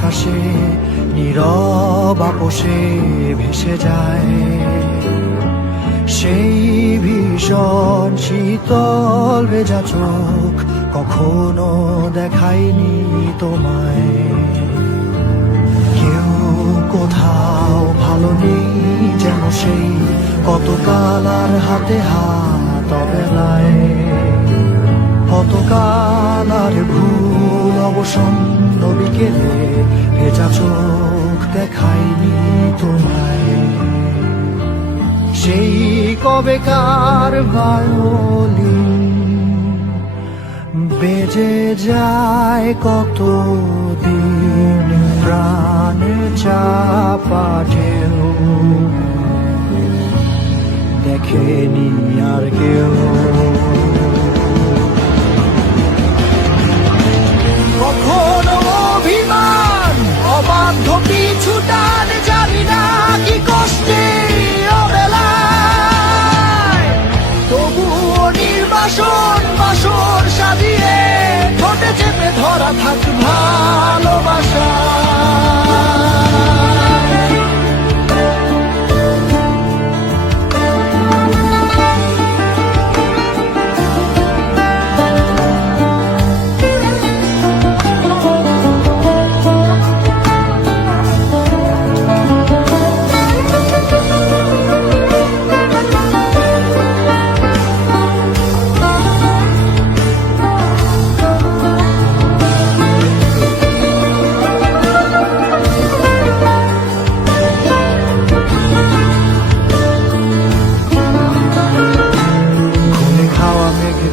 আকাশে নীরব আপোষে ভেসে যায়। সেই ভীষণ শীতল ভেজা চোখ কখনো দেখায়নি তোমায়। কেউ কোথাও ভালো নেই যেন সেই কতকাল আর হাতে হাত অবেলায়। কতকাল আর ভুল অবসন্ন বিকেলে ভেজা চোখ দেখায়নি তোমায়। সেই কবেকার ভায়োলিন বেজে যায় কতদিন প্রাণ চাপা ঢেউ দেখেনি আর কেউ। কখনো অভিমান অবাধ্য পিছু টান জানি না কি কষ্টে অবেলায়, তবুও নির্বাসন বাসর সাজিয়ে ঠোঁটে চেপে ধরা থাক ভালোবাসা।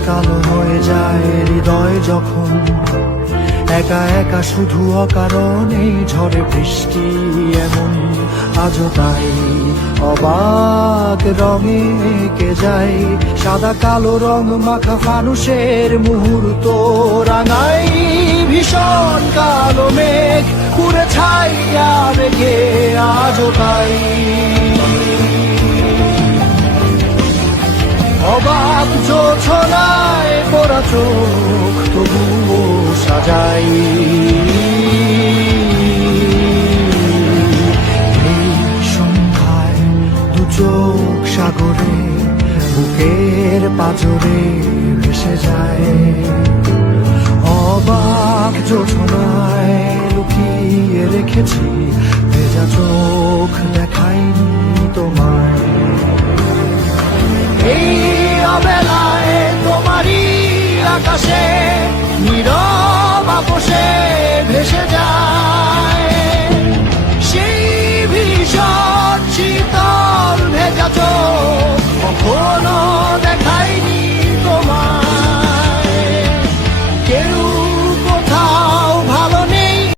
কালো হয়ে যায় হৃদয় যখন একা একা শুধু অকারণে ঝড়ে বৃষ্টি এমন আজও তাই অবাক রঙে এঁকে যায়। সাদা কালো রং মাখা ফানুষের মুহূর্ত রাঙাই ভীষণ কালো মেঘ পুরে ছাইয়া রেখে আজও তাই। অবাক জোছনায় পড়া চোখ তবুও সাজাই। এই সন্ধ্যায় দু চোখ সাগরে বুকের পাঁজরে ভেসে যায়। অবাক জোছনায় লুকিয়ে রেখেছি ভেজা চোখ দেখাইনি তোমায়। এই অবেলায় তোমারই আকাশে